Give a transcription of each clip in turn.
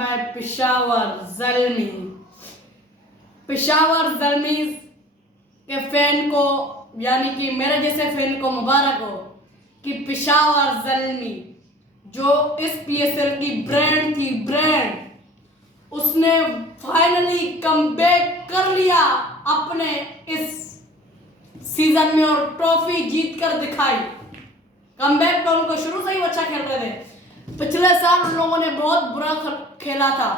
by Peshawar Zalmi। Peshawar जल्मीज के fan को यानी कि मेरे जैसे फैन को मुबारक हो कि पेशावर जल्मी जो इस पीएसएल की ब्रांड थी, ब्रांड, उसने फाइनली कमबैक कर लिया अपने इस सीजन में और ट्रॉफी जीत कर दिखाई। कमबैक तो उनको शुरू से ही अच्छा खेल रहे थे। पिछले साल उन लोगों ने बहुत बुरा खेला था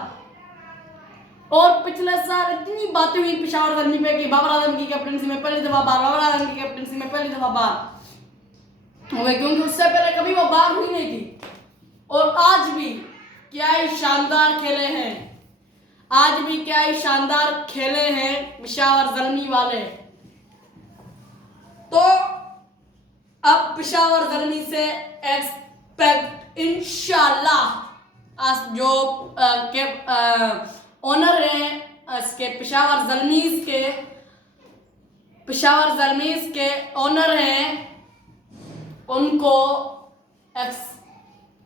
और पिछले साल इतनी बातें हुई पेशावर जल्मी पे कि बाबर आजम की कैप्टनसी में पहली दफा बार, बाबर आजम की कैप्टनसी में पहली दफा बार हुए, क्योंकि उससे पहले कभी वो बार हुई नहीं थी। और आज भी क्या ही शानदार खेले हैं, आज भी क्या ही शानदार खेले हैं पेशावर जल्मी वाले। तो अब पेशावर जल्मी से एक्सपेक्ट इंशाल्लाह आज जो ओनर हैं इसके पेशावर जल्मीज के ओनर हैं, उनको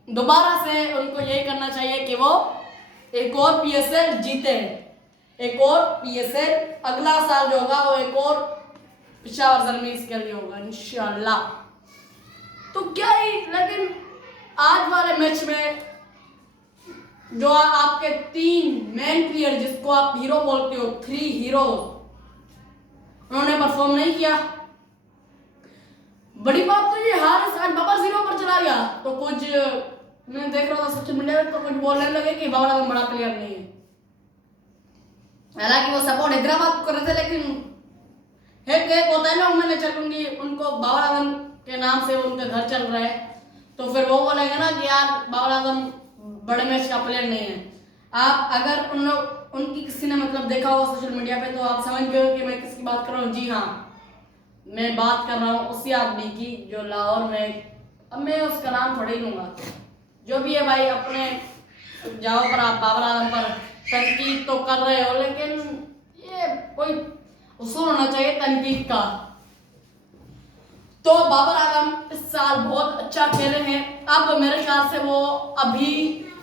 दोबारा से उनको यही करना चाहिए कि वो एक और पीएसएल जीते, एक और पीएसएल अगला साल जो होगा वो एक और पेशावर जल्मीज के लिए होगा इंशाल्लाह। तो क्या ही, लेकिन आज वाले मैच में जो आपके 3 मेन प्लेयर जिसको आप हीरो बोलते हो, 3 हीरो, उन्होंने परफॉर्म नहीं किया। बड़ी बात तो ये हारिस आज बाबर 0 पर चला गया तो कुछ मैं देख रहा था सोशल मीडिया पे, तो कुछ बोलने लगे कि बाबर आजम बड़ा प्लेयर नहीं है। हालांकि वो सपोर्ट हैदराबाद को कर रहे थे, लेकिन एक होता है ना, मैं चलूंगी उनको बाबर आजम के नाम से उनका घर चल रहा है, तो फिर वो बोलेगा ना कि यार बाबर आजम बड़े मैच का प्लेयर नहीं है। आप अगर उनकी किसी ने मतलब देखा होगा सोशल मीडिया पे तो आप समझ गए कि मैं किसकी बात कर रहा हूँ। जी हाँ, मैं बात कर रहा हूँ उसी आदमी की जो लाहौर में, अब मैं उसका नाम थोड़ा ही लूंगा, जो भी है भाई, अपने जाओ पर आप बाबर आजम पर तनकीद तो कर रहे हो, लेकिन ये कोई उसूल होना चाहिए तनकीद का। तो बाबर आजम इस साल बहुत अच्छा खेले हैं। अब मेरे ख्याल से वो अभी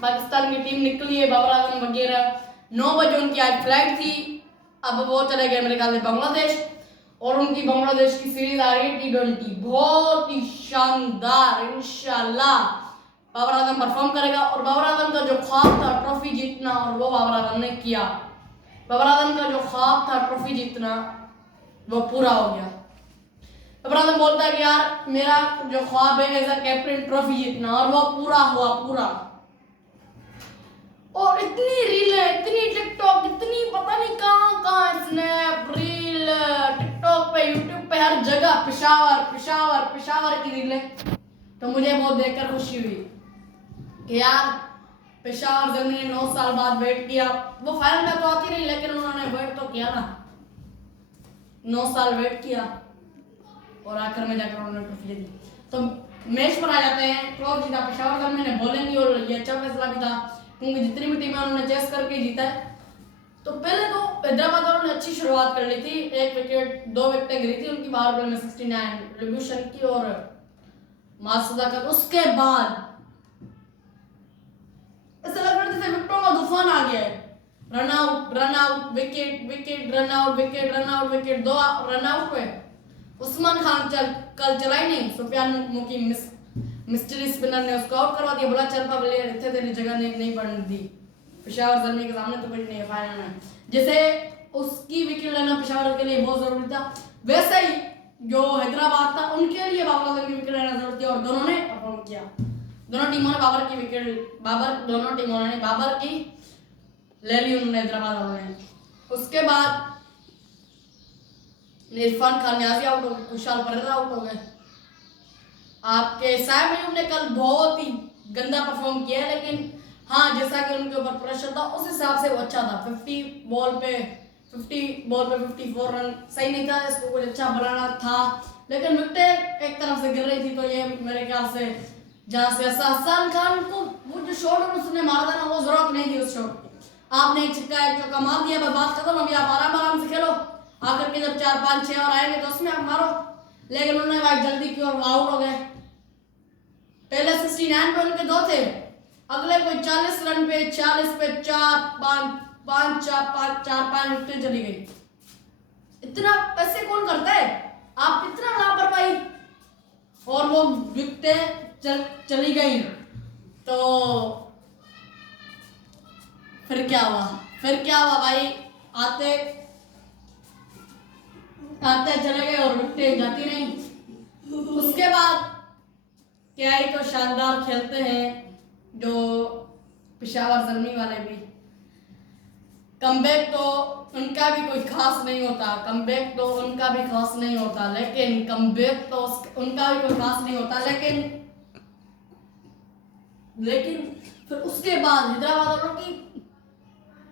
पाकिस्तान की टीम निकली है, बाबर आजम वगैरह 9 बजे उनकी आज फ्लाइट थी, अब वो चले गए मेरे ख्याल से बांग्लादेश, और उनकी बांग्लादेश की सीरीज आ रही है T20, बहुत ही शानदार। इंशाल्लाह बाबर आजम परफॉर्म करेगा और बाबर आजम का जो ख्वाब था ट्रॉफी जीतना, और वो बाबर आजम ने किया। बाबर आजम का जो ख्वाब था ट्रॉफी जीतना वो पूरा हो गया। बाबर आजम बोलता है कि यार मेरा जो ख्वाब है एज अ कैप्टन ट्रॉफी जीतना, और वो पूरा हुआ, पूरा। और इतनी रीलें, इतनी टिकटॉक, इतनी पता नहीं कहाँ स्नैप रील, टिकटॉक पे, यूट्यूब पे, हर जगह पेशावर की रीलें, तो मुझे बहुत देखकर खुशी हुई कि यार पेशावर जल्मी ने 9 साल बाद वेट किया। वो फाइनल में तो आती रही, लेकिन उन्होंने वेट तो किया ना, 9 साल वेट किया और आखिर में जाकर उन्होंने ट्रॉफी जीती। तो मैच पर आ जाते हैं। टॉस जीता पेशावर जल्मी ने, बॉलिंग, और ये अच्छा फैसला भी था क्योंकि जितनी भी टीमें उन्होंने चेस करके जीता है। तो पहले तो हैदराबाद वालों ने अच्छी शुरुआत कर ली थी, 1 विकेट 2 विकेटें गिरी थी उनकी बाहर बॉल में 69 रिब्यूशन की और मासूदा का। उसके बाद ऐसा लग रहा था जैसे विकेटों का तूफान आ गया है, run out wicket, run out wicket, 2 run out हुए। उस्मान खान कल चला ही नहीं, सुफियान मुकीम मिस्ट्री स्पिनर ने उसको आउट करवा दिया, बोला चल पा प्लेयर इतने तेरी जगह नहीं पड़ने दी, पेशावर जल्मी के सामने तो कुछ नहीं है फाइनल में। जैसे उसकी विकेट लेना पेशावर के लिए बहुत जरूरी था, वैसे ही जो हैदराबाद था उनके लिए बाबर आजम की विकेट लेना जरूरी थी, और दोनों ने परफॉर्म किया। दोनों टीमों ने बाबर की ले ली उन्होंने, हैदराबाद वालों ने। उसके बाद इरफान खान न्याजी आउट हो गए, कुशाल परेरा आउट हो गए। आपके साइम अयूब ने कल बहुत ही गंदा परफॉर्म किया, लेकिन हाँ जैसा कि उनके ऊपर प्रेशर था उस हिसाब से वो अच्छा था। 50 बॉल पे 54 रन सही नहीं था, इसको कुछ अच्छा बनाना था, लेकिन विकेट एक तरफ से गिर रही थी। तो ये मेरे ख्याल से जहाँ से हसन खान को वो जो शॉट उसने मारा था ना, वो जरूरत नहीं थी उस शॉट की। आपने एक छक्का एक चौका मार दिया, बात खत्म, अभी आप आराम से खेलो, आकर के जब 4 5 6 और आएंगे तो उसमें आप मारो। लेकिन उन्होंने भाई जल्दी की और आउट हो गए। पहले 69 पे उनके 2 थे, अगले कोई 40 रन पे 40 पे 4 5 विकेट चली गई। इतना ऐसे कौन करता है? आप इतना लापरवाही। और वो विकेटें चली गई तो फिर क्या हुआ? भाई, आते आते चले गए और विकेटें जाती नहीं। उसके बाद क्या ही तो शानदार खेलते हैं जो पेशावर ज़ल्मी वाले भी। कमबैक तो उनका भी कोई खास नहीं होता, लेकिन कमबैक तो उनका भी कोई खास नहीं होता, लेकिन फिर उसके बाद हैदराबाद वालों की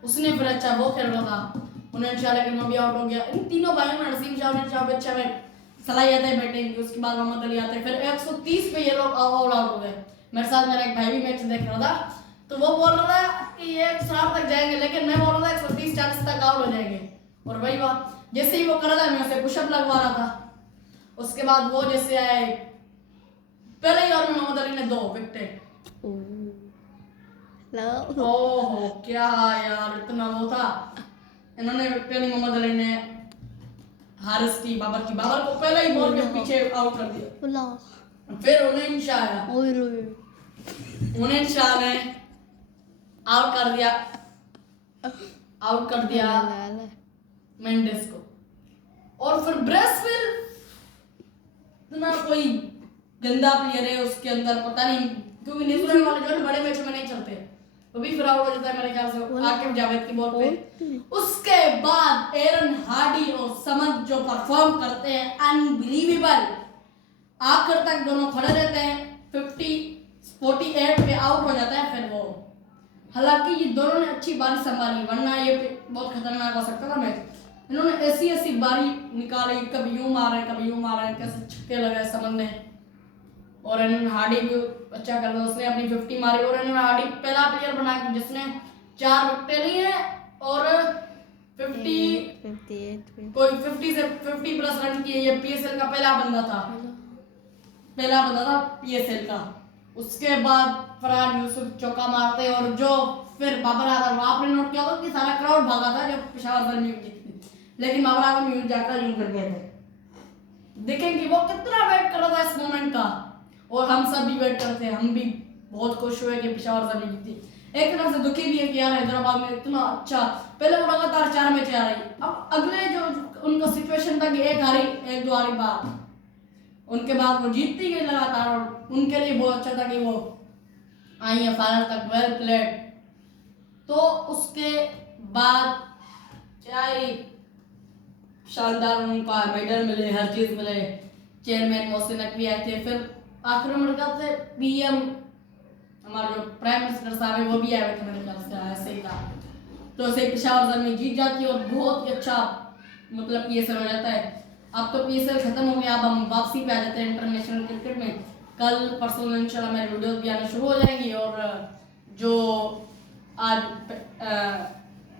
उसने फिर अच्छा वो खेल रहा था, उन्हें शाह, लेकिन वो भी आउट हो गया। इन तीनों भाइयों में नसीम शाह ने अच्छा में सलाही आता है बैटिंग, उसके बाद मोहम्मद अली आते हैं, फिर 130 पे ये लोग ऑल आउट हो गए। मेरे साथ मेरा एक भाई भी मैच देख रहा था, तो वो बोल रहा था कि ये 160 तक जाएंगे, लेकिन मैं बोल रहा था 130-40 तक आउट हो जाएंगे। और वही बात, जैसे ही वो कर रहा था मैं उसे पुशअप लगवा रहा था। उसके बाद वो जैसे आए, पहले ही ओवर में मोहम्मद अली ने 2 विकेट। ओहो क्या यार, इतना वो था। इन्होंने पहले मोहम्मद अली ने हारिस की बाबर को पहले ही बॉल के पीछे आउट कर दिया। फिर उन्हें शाह ने आउट कर दिया मेंडिस को। और फिर ब्रेसवेल इतना कोई गंदा प्लेयर है, उसके अंदर पता नहीं, क्योंकि न्यूजीलैंड वाले जो बड़े मैच में नहीं चलते, वो भी फिर आउट हो जाता है मेरे ख्याल से आकिब जावेद की बॉल पे। उसके बाद एरन हार्डी और समद जो परफॉर्म करते हैं, अनबिलीवेबल। आखिर तक दोनों खड़े रहते हैं, 48 पे आउट हो जाता है फिर वो। हालांकि ये दोनों ने अच्छी बारी संभाली, वरना ये बहुत खतरनाक हो सकता था मैच। इन्होंने ऐसी बारी निकाली, कभी यूं मारे, कैसे छक्के लगाए समद ने। और एरन हार्डी भी अच्छा कर रहा, उसने अपनी 50 मारी। और एरन हार्डी पहला प्लेयर बना कि जिसने 4 विकेट ली है और 50 से 50 प्लस रन किए। ये पीएसएल का पहला बंदा था पीएसएल का। उसके बाद फरहान यूसुफ चौका मारते, और जो फिर बाबर आजम, आपने नोट किया होगा कि सारा क्राउड भागा था जब पेशावर ज़ल्मी जीती, लेकिन बाबर आजम यूं जाकर यूं कर गए थे। देखेंगे वो कितना वेट कर रहा था इस मोमेंट का, और हम सब भी वेट करते हैं। हम भी बहुत खुश हुए कि पेशावर ज़ल्मी जीती। एक तरफ से दुखी भी है कि यार हैदराबाद में इतना अच्छा, पहले वो लगातार 4 मैच आ रही, अब अगले जो उनका सिचुएशन था कि 1-2 हारी बाद, उनके बाद वो जीतती गई लगातार, और उनके लिए बहुत अच्छा था कि वो आई है फाइनल तक, वेल प्लेड। तो उसके बाद चाहे शानदार उनको मेडल मिले, हर चीज मिले, चेयरमैन मोहसिन नकवी आए थे, फिर आखिर में से पीएम हमारे जो प्राइम मिनिस्टर साहब है वो भी आए थे मेरे ख्याल से, ऐसे ही था। तो ऐसे पेशावर ज़ल्मी जीत जाती है और बहुत ही अच्छा मतलब पीएसएल हो जाता है। अब तो पीएसएल खत्म हो गया, अब हम वापसी पे आ जाते हैं इंटरनेशनल क्रिकेट में। कल परसों इंशाल्लाह मेरी वीडियोस भी आना शुरू हो जाएंगी, और जो आज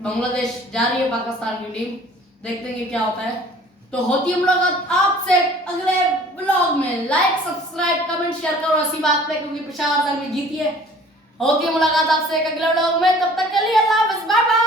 बांग्लादेश जा रही है पाकिस्तान की टीम, देखते हैं कि क्या होता है। तो होती है मुलाकात आपसे अगले ब्लॉग में। लाइक, सब्सक्राइब, कमेंट, शेयर करो ऐसी बात पे, क्योंकि पेशावर ज़ल्मी जीती है। होती है मुलाकात आपसे एक अगले ब्लॉग में, तब तक के लिए अल्लाह हाफ़िज़, बाय बाय।